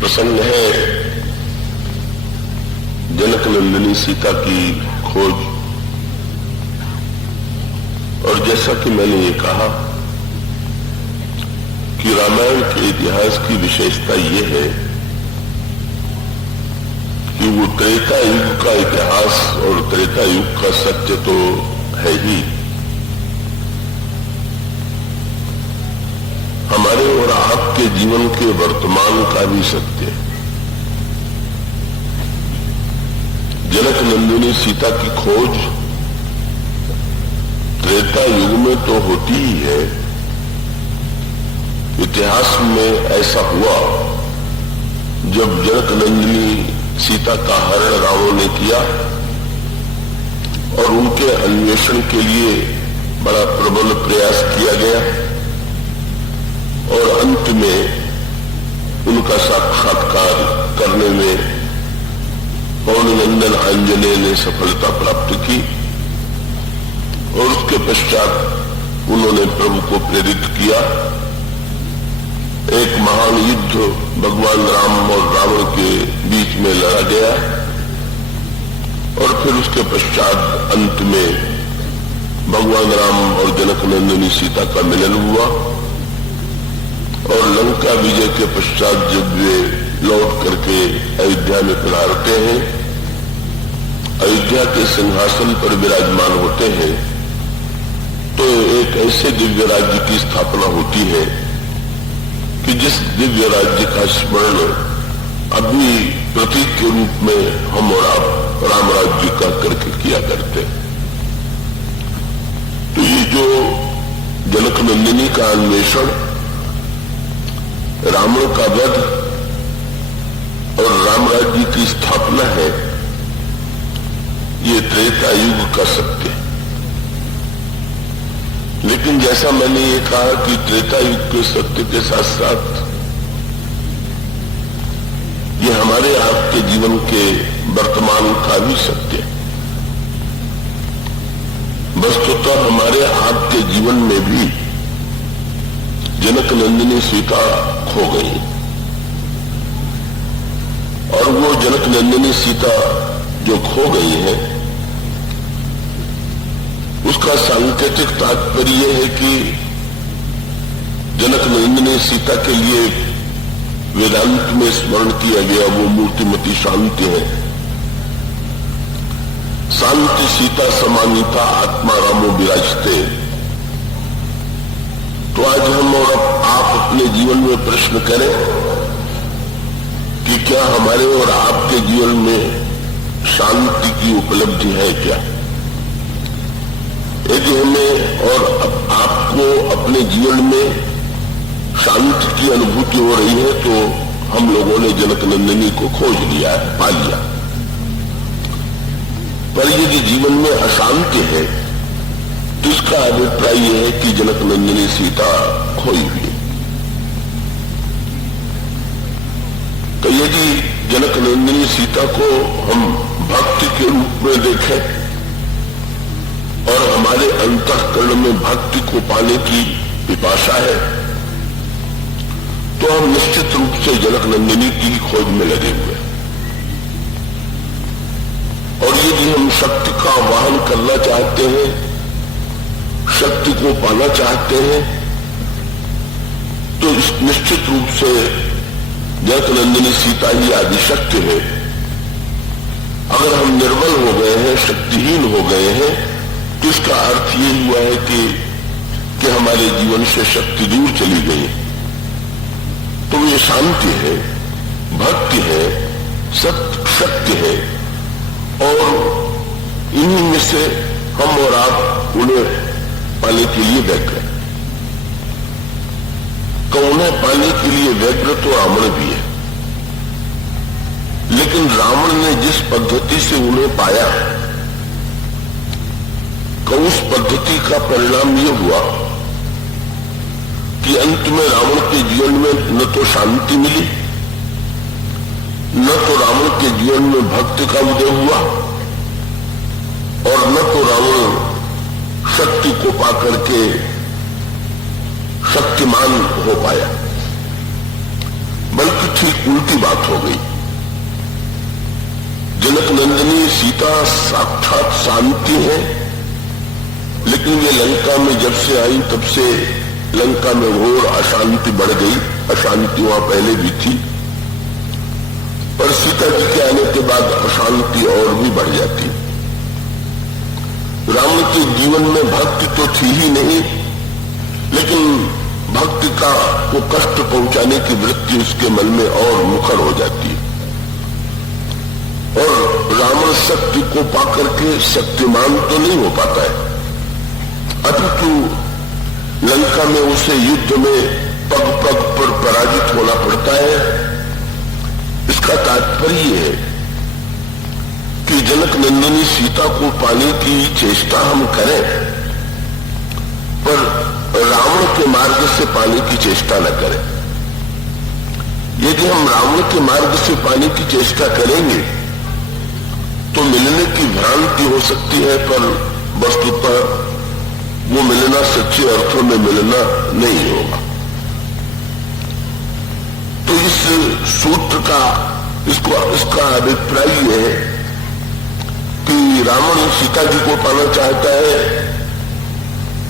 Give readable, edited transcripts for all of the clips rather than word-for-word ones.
प्रसंग है जनक नंदिनी सीता की खोज। और जैसा कि मैंने ये कहा कि रामायण के इतिहास की विशेषता ये है कि वो त्रेता युग का इतिहास और त्रेता युग का सत्य तो है ही, हमारे और आपके जीवन के वर्तमान का भी सत्य है। जनक नंदिनी सीता की खोज त्रेता युग में तो होती ही है, इतिहास में ऐसा हुआ जब जनक नंदिनी सीता का हरण रावण ने किया और उनके अन्वेषण के लिए बड़ा प्रबल प्रयास किया गया और अंत में उनका साक्षात्कार करने में पवन नंदन आंजनेय ने सफलता प्राप्त की और उसके पश्चात उन्होंने प्रभु को प्रेरित किया। एक महान युद्ध भगवान राम और रावण के बीच में लड़ा गया और फिर उसके पश्चात अंत में भगवान राम और जनक नंदिनी सीता का मिलन हुआ और लंका विजय के पश्चात जब वे लौट करके अयोध्या में पधारते हैं, अयोध्या के सिंहासन पर विराजमान होते हैं, तो एक ऐसे दिव्य राज्य की स्थापना होती है कि जिस दिव्य राज्य का स्मरण अभी प्रतीक के रूप में हम और आप राम राज्य का करके किया करते। तो ये जो जनक नंदिनी का अन्वेषण, रावण का वध और राम राज्य की स्थापना है, ये त्रेता युग का सत्य है। लेकिन जैसा मैंने ये कहा कि त्रेता युग के सत्य के साथ साथ ये हमारे आपके जीवन के वर्तमान का भी सत्य है। वस्तुतः हमारे आपके जीवन में भी जनक नंदिनी सीता खो गई और वो जनक नंदिनी सीता जो खो गई है उसका सांकेतिक तात्पर्य यह है कि जनक नंदिनी सीता के लिए वेदांत में स्मरण किया गया वो मूर्तिमती शांति है। शांति सीता समानीता आत्मा रामो विराजते। तो आज हम और आप अपने जीवन में प्रश्न करें कि क्या हमारे और आपके जीवन में शांति की उपलब्धि है क्या? यदि हमें और आपको अपने जीवन में शांति की अनुभूति हो रही है तो हम लोगों ने जनक नंदिनी को खोज लिया है, पा लिया। पर यदि जीवन में अशांति है तो इसका अभिप्राय यह है कि जनक नंदिनी सीता खोई हुई। तो यदि जनक नंदिनी सीता को हम भक्ति के रूप में देखें और हमारे अंतःकरण में भक्ति को पाने की पिपासा है तो हम निश्चित रूप से जनक नंदिनी की खोज में लगे हुए हैं। और यदि हम शक्ति का वाहन करना चाहते हैं, शक्ति को पाना चाहते हैं, तो निश्चित रूप से जनक नंदिनी सीता ही आदिशक्ति है। अगर हम निर्बल हो गए हैं, शक्तिहीन हो गए हैं, तो इसका अर्थ ये हुआ है कि हमारे जीवन से शक्ति दूर चली गई। तो ये शांति है, भक्ति है, शक्ति है और इन्हीं में से हम और आप उन्हें पाने के लिए व्यग्र हैं। तो उन्हें पाने के लिए व्यग्र तो रावण भी है, लेकिन रावण ने जिस पद्धति से उन्हें पाया तो उस पद्धति का परिणाम यह हुआ कि अंत में रावण के जीवन में न तो शांति मिली, न तो रावण के जीवन में भक्ति का उदय हुआ और न तो रावण शक्ति को पाकर के शक्तिमान हो पाया, बल्कि ठीक उल्टी बात हो गई। जनक नंदिनी सीता साक्षात शांति है, लेकिन ये लंका में जब से आई तब से लंका में घोर अशांति बढ़ गई। अशांति वहां पहले भी थी, पर सीता जी के आने के बाद अशांति और भी बढ़ जाती। राम के जीवन में भक्ति तो थी ही नहीं, लेकिन भक्ति का को कष्ट पहुंचाने की वृत्ति उसके मन में और मुखर हो जाती। और रावण शक्ति को पाकर के शक्तिमान तो नहीं हो पाता है, अपितु लंका में उसे युद्ध में पग पग पर पराजित होना पड़ता है। इसका तात्पर्य है कि जनक नंदिनी सीता को पाने की चेष्टा हम करें, पर रावण के मार्ग से पाने की चेष्टा न करें। यदि हम रावण के मार्ग से पाने की चेष्टा करेंगे तो मिलने की भ्रांति हो सकती है, पर वस्तुतः वो मिलना सच्चे अर्थों में मिलना नहीं होगा। तो इस सूत्र का इसका अभिप्राय यह है कि रावण सीता जी को पाना चाहता है,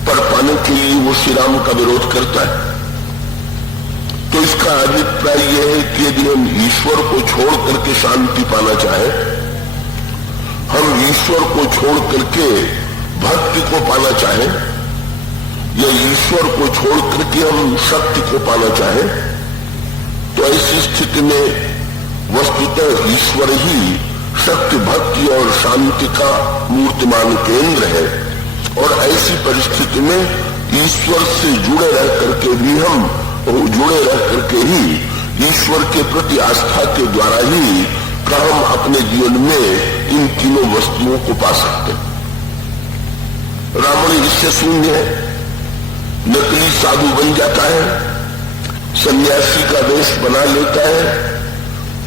पर पाने के लिए वो श्री राम का विरोध करता है। तो इसका अभिप्राय यह है कि यदि हम ईश्वर को छोड़ करके शांति पाना चाहें, हम ईश्वर को छोड़ करके भक्ति को पाना चाहें, या ईश्वर को छोड़ करके हम शक्ति को पाना चाहें, तो ऐसी स्थिति में वस्तुतः ईश्वर ही शक्ति, भक्ति और शांति का मूर्तिमान केंद्र है। और ऐसी परिस्थिति में ईश्वर से जुड़े रह करके भी हम ईश्वर के प्रति आस्था के द्वारा ही हम अपने जीवन में इन तीनों वस्तुओं को पा सकते। रावण इससे शून्य है, नकली साधु बन जाता है, सन्यासी का वेश बना लेता है,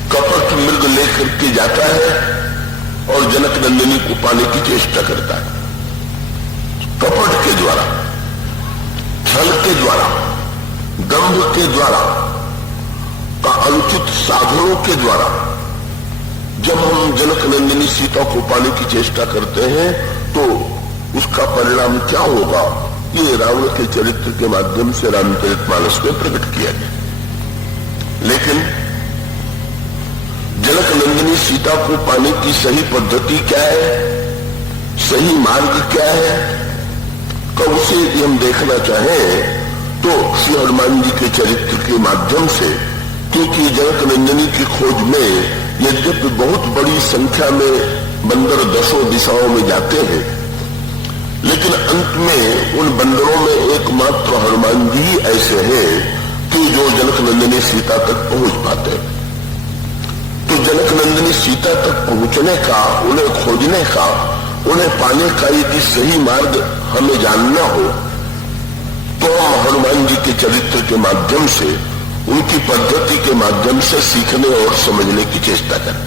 कपट मृग लेकर के जाता है और जनक नंदिनी को पाने की चेष्टा करता है। कपट के द्वारा, छल के द्वारा, दंभ के द्वारा, का अनुचित साधनों के द्वारा जब हम जनक नंदिनी सीता को पाने की चेष्टा करते हैं तो उसका परिणाम क्या होगा, ये रावण के चरित्र के माध्यम से रामचरितमानस में प्रकट किया गया। लेकिन जनक नंदिनी सीता को पाने की सही पद्धति क्या है, सही मार्ग क्या है, कब उसे यदि हम देखना चाहें तो श्री हनुमान जी के चरित्र के माध्यम से, क्योंकि जनक नंदिनी की खोज में यद्यपि बहुत बड़ी संख्या में बंदर दसों दिशाओं में जाते हैं, लेकिन अंत में उन बंदरों में एकमात्र हनुमान जी ऐसे हैं कि जो जनक नंदिनी सीता तक पहुंच पाते। तो जनक नंदिनी सीता तक पहुंचने का, उन्हें खोजने का, उन्हें पाने का यदि सही मार्ग हमें जानना हो तो हम हनुमान जी के चरित्र के माध्यम से, उनकी पद्धति के माध्यम से सीखने और समझने की चेष्टा करें।